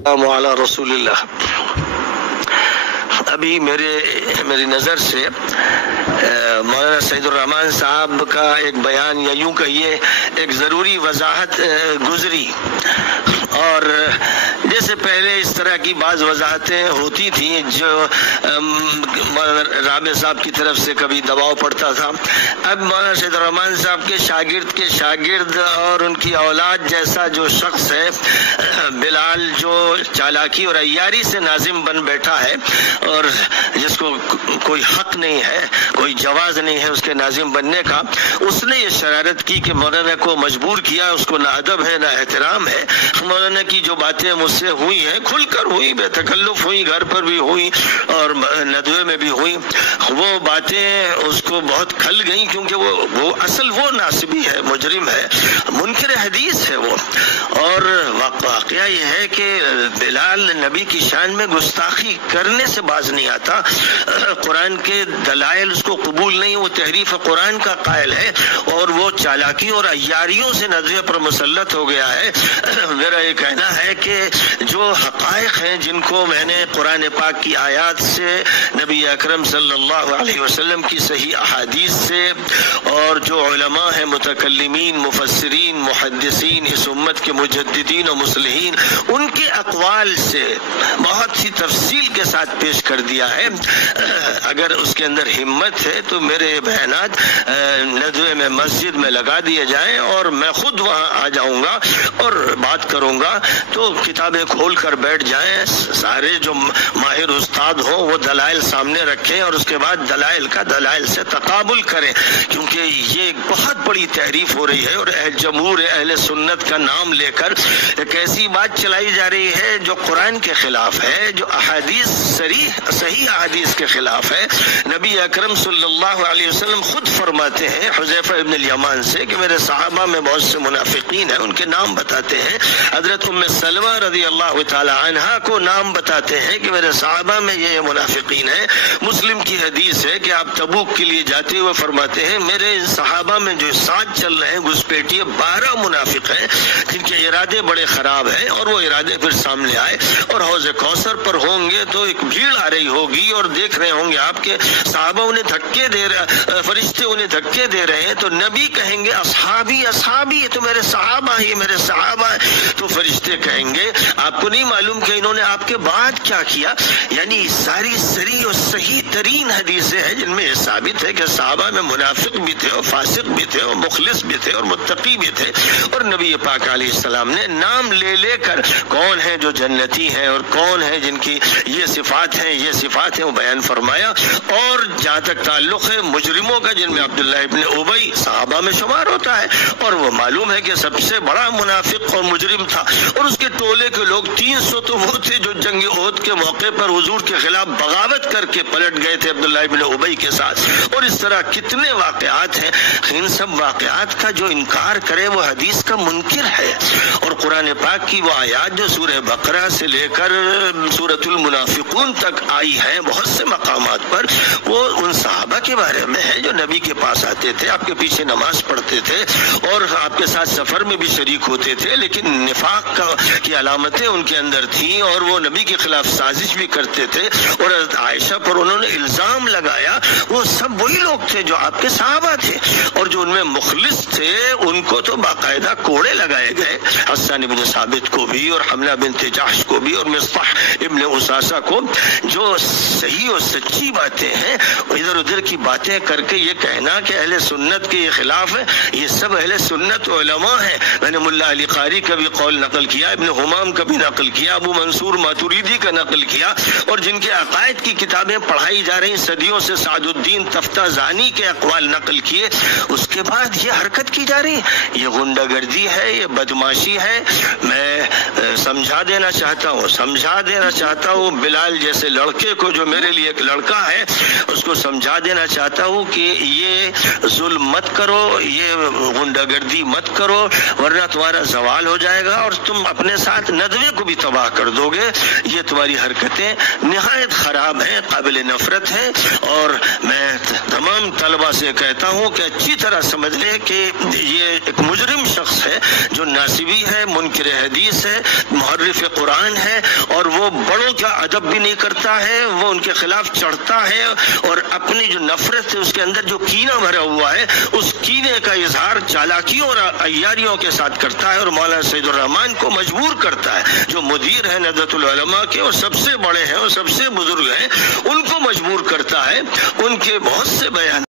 علی رسول اللہ. ابھی میری نظر سے مولانا سعید الرحمان صاحب کا ایک بیان یا یوں کہیے ایک ضروری وضاحت گزری، اور جیسے پہلے اس طرح کی بعض وضاحتیں ہوتی تھیں جو مولانا رابع صاحب کی طرف سے کبھی دباؤ پڑتا تھا، اب مولانا سعید الرحمان صاحب کے شاگرد اور ان کی اولاد جیسا جو شخص ہے بلال، جو چالاکی اور عیاری سے ناظم بن بیٹھا ہے اور جس کو کوئی حق نہیں ہے، کوئی جواز نہیں ہے اس کے ناظم بننے کا، اس نے یہ شرارت کی کہ مولانا کو مجبور کیا، اس کو نہ ادب ہے نہ احترام ہے. مولانا کی جو باتیں مجھ سے ہوئی ہیں کھل کر ہوئی، بے تکلف ہوئی، گھر پر بھی ہوئی اور ندوے میں بھی ہوئی، وہ باتیں اس کو بہت کھل گئیں، کیونکہ وہ اصل وہ ناصبی ہے، مجرم ہے، منکر حدیث ہے وہ. اور واقعہ یہ ہے کہ بلال نبی کی شان میں گستاخی کرنے سے باز نہیں آتا، قرآن کے دلائل اس کو قبول نہیں، وہ تحریف قرآن کا قائل ہے اور وہ چالاکی اور عیاریوں سے ندوے پر مسلط ہو گیا ہے. میرا یہ کہنا ہے کہ جو حقائق ہیں جن کو میں نے قرآن پاک کی آیات سے، نبی اکرم صلی اللہ علیہ وسلم کی صحیح احادیث سے، اور جو علماء ہیں متکلمین، مفسرین، محدثین، اس امت کے مجددین و مصلحین، ان کے اقوال سے بہت سی تفصیل کے ساتھ پیش کر دیا ہے. اگر اس کے اندر ہمت ہے تو میرے بیانات ندوے میں مسجد میں لگا دیے جائیں اور میں خود وہاں آ جاؤں گا اور بات کروں گا، تو کتابیں کھول کر بیٹھ جائیں، سارے جو ماہر استاد ہوں وہ دلائل سامنے رکھیں اور اس کے بعد دلائل کا دلائل سے تقابل کریں، کیونکہ یہ بہت بڑی تحریف ہو رہی ہے اور جمہور اہل سنت کا نام لے کر ایک ایسی بات چلائی جا رہی ہے جو قرآن کے خلاف ہے، جو احادیث صحیح احادیث کے خلاف ہے. نبی اکرم صلی اللہ علیہ وسلم خود فرماتے ہیں حذیفہ ابن الیمان سے کہ میرے صحابہ میں بہت سے منافقین ہیں، ان کے نام بتاتے ہیں. حضرت ام سلمہ رضی اللہ تعالی عنہا کو نام بتاتے ہیں کہ میرے صحابہ میں یہ منافقین ہیں. مسلم کی حدیث ہے کہ آپ تبوک کے لیے جاتے ہوئے فرماتے ہیں میرے صحابہ میں جو ساتھ چل رہے ہیں گھسپیٹیے 12 منافق ہیں جن کے ارادے بڑے خراب ہیں، اور وہ ارادے پھر سامنے آئے اور حوض کوثر پر ہوں گے تو ایک بھیڑ آ رہی ہوگی اور دیکھ رہے ہوں گے آپ کے صحابہ انہیں دھکے دے رہے، فرشتے انہیں دھکے دے رہے ہیں، تو نبی کہیں گے اصحابی اصحابی، یہ تو میرے صحابہ ہیں، یہ میرے صحابہ ہیں. تو فرشتے کہیں گے آپ کو نہیں معلوم کہ انہوں نے آپ کے بعد کیا کیا. یعنی ساری صریح اور صحیح ترین حدیثیں ہیں جن میں یہ ثابت ہے کہ صحابہ میں منافق بھی تھے اور فاسق بھی تھے اور مخلص بھی تھے اور متقی بھی تھے، اور نبی پاک علیہ السلام نے نام لے لے کر کون ہیں جو جنتی ہیں اور کون ہیں جن کی یہ صفات ہیں وہ بیان فرمایا. اور جہاں تک تعلق ہے مجرموں کا، جن میں عبداللہ ابن ابی صحابہ میں شمار ہوتا ہے اور وہ معلوم ہے کہ سب سے بڑا منافق اور مجرم تھا، اور اس کے ٹولے کے لوگ 300 تو وہ تھے جو جنگ احد کے موقع پر حضور کے خلاف بغاوت کر کے پلٹ گئے تھے عبداللہ ابن ابی کے ساتھ. اور اس طرح کتنے واقعات ہیں. ان سب واقعات کا جو انکار کرے وہ حدیث کا منکر ہے. اور قرآن پاک کی وہ آیات جو سورہ بقرہ سے لے کر سورۃ المنافقون تک آئی ہیں بہت سے مقامات پر، وہ ان صحابہ کے بارے میں ہے جو نبی کے پاس آتے تھے، آپ کے پیچھے نماز پڑھتے تھے اور آپ کے ساتھ سفر میں بھی شریک ہوتے تھے، لیکن نفاق کی علامتیں ان کے اندر تھیں اور وہ نبی کے خلاف سازش بھی کرتے تھے. اور حضرت عائشہ پر انہوں نے الزام لگایا. وہ سب وہی لوگ تھے جو آپ کے صحابہ تھے، اور جو ان میں مخلص تھے ان کو تو باقاعدہ کوڑے لگائے گئے، حسان ابن ثابت کو بھی اور حملہ بنت جحش کو بھی اور مصطح ابن اساسہ کو. جو صحیح اور سچی باتیں ہیں ادھر ادھر کی باتیں کر کے یہ کہنا کہ اہل سنت کے یہ خلاف ہے، یہ سب اہل سنت علماء ہیں. میں نے ملا علی قاری کا بھی قول نقل کیا، ابن حمام کا بھی نقل کیا، ابو منصور ماتوریدی کا نقل کیا، اور جن کے عقائد کی کتابیں پڑھائی جا رہی صدیوں سے سعد الدین تفتازانی کے اقوال نقل کیے. اس کے بعد یہ حرکت کی جا رہی، یہ غنڈہ گردی ہے، یہ بدماشی ہے. میں سمجھا دینا چاہتا ہوں بلال جیسے لڑکے کو جو میرے لیے ایک لڑکا ہے اس کو سمجھا دینا چاہتا ہوں کہ یہ ظلم مت کرو، یہ غنڈہ گردی مت کرو، ورنہ تمہارا زوال ہو جائے گا اور تم اپنے ساتھ ندوے کو بھی تباہ کر دو گے. یہ تمہاری حرکتیں نہایت خراب ہیں، قابل نفرت ہیں. اور میں تمام طلبہ سے کہتا ہوں کہ اچھی اچھی طرح سمجھ لیں کہ یہ ایک مجرم شخص ہے جو ناصبی ہے، منکر حدیث ہے، محرف قرآن ہے، اور وہ بڑوں کا ادب بھی نہیں کرتا ہے، وہ ان کے خلاف چڑھتا ہے اور اپنی جو نفرت ہے اس کے اندر جو کینہ بھرا ہوا ہے اس کینے کا اظہار چالاکیوں اور عیاریوں کے ساتھ کرتا ہے، اور مولانا سعید الرحمان کو مجبور کرتا ہے، جو مدیر ہے نہضت العلماء کے اور سب سے بڑے ہیں اور سب سے بزرگ ہیں، ان کو مجبور کرتا ہے ان کے بہت سے بیان